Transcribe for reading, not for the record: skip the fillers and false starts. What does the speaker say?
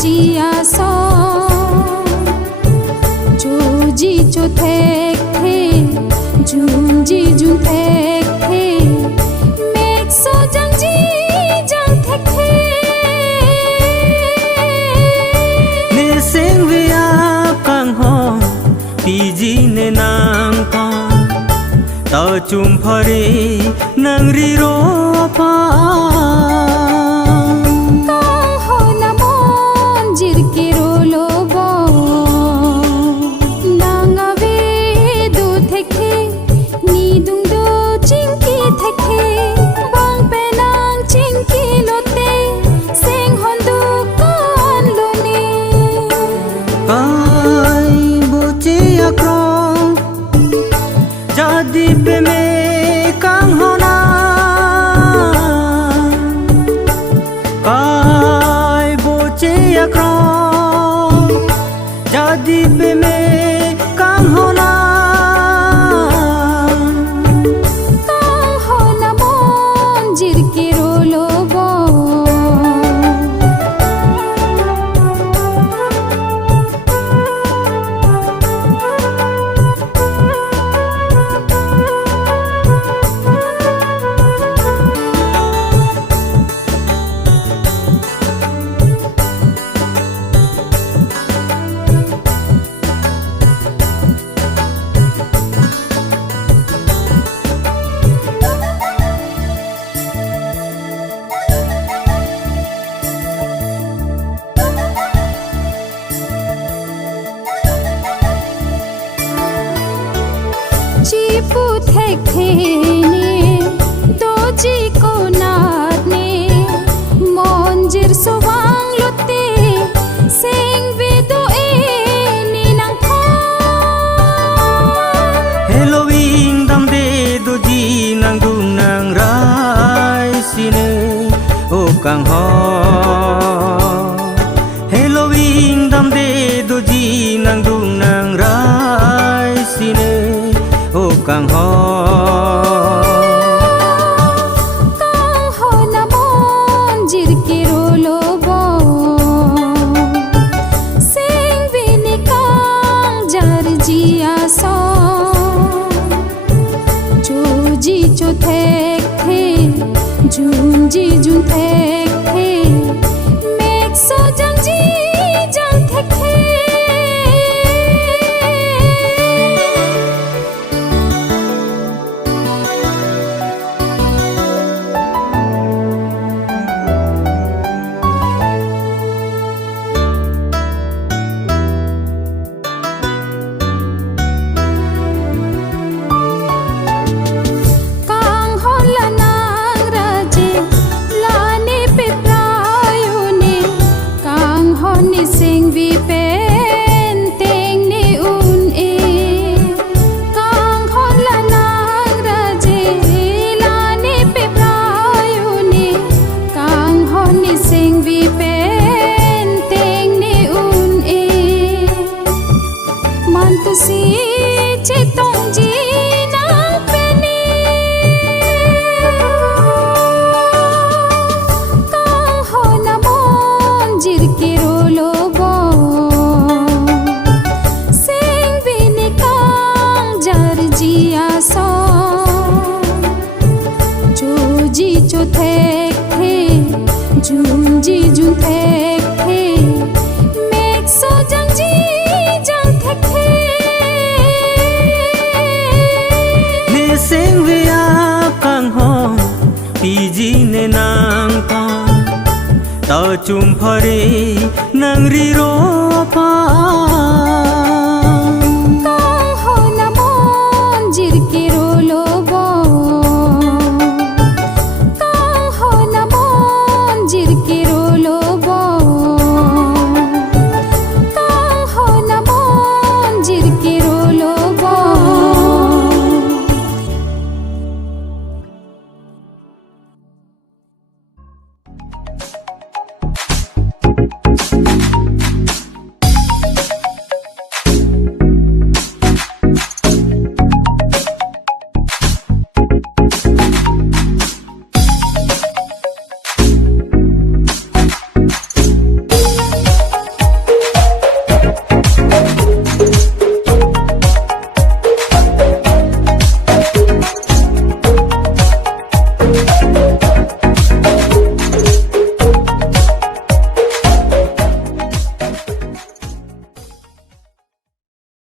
Jiya so 조지 조택해 준지 준택해 맥소장지 장택해 내 생위야 강호 비지네 낭파 떠좀 퍼리 낭리로 아파 jadi peme kang hona kai boche akro jadi peme kang hona monjir ke rolobo puthekne doji ko naatne monjir sowang lotte sing vedo eni nang kha Halloween dam de doji nang dung nang rai sine o kang ho Halloween dam de doji nang dung nang rai sine kang ho na monjir ke rolobo sing vini kang jar jiya so joji chothekhe junji junthekhe mek so jangji jangthekhe sing vi pen teng ni un e kang hon la nang raje la ni pe prayu ni kang hon ni sing vi pen teng ni un e man tu si che tong ji nang pe ni kang hon na monjir ke joji chothekhe junji junthekhe mek so jangji jangthekhe ne sengvia kang ho piji ne nang pa ta chum phare nang ri ro pa